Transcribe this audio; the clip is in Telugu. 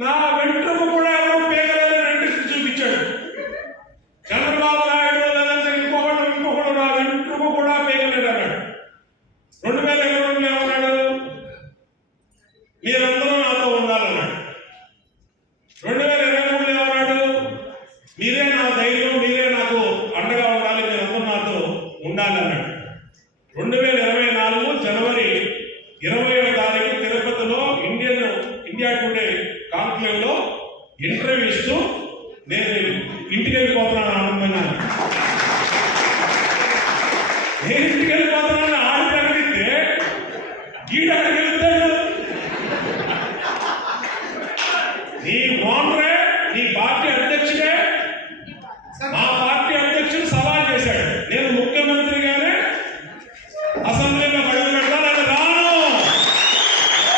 నా వెంట్రుక కూడా ఎవరు పేగలేదని ఇంట్రెస్ట్ చూపించాడు. చంద్రబాబు నాయుడు లేదంటే ఇంకొకడు నా వెంట్రుక కూడా పేగలేడు అన్నాడు. 2022 ఏమన్నాడు? మీరందరూ నాతో ఉండాలన్నాడు. 2023 ఏమన్నాడు? మీరే నా ధైర్యం, మీరే నాకు అండగా ఉండాలి, మీరందరూ నాతో ఉండాలన్నాడు. 2024 జనవరి 20వ తారీఖు తిరుపతిలో ఇండియా టుడే కాంక్లేవ్ లో ఇంటర్వ్యూ ఇస్తూ నేను ఇంటికి వెళ్ళిపోతున్నాను ఆనందంగా. నేను ఇంటికి వెళ్ళిపోతున్నాను ఆడి ప్రకటిస్తే గీడ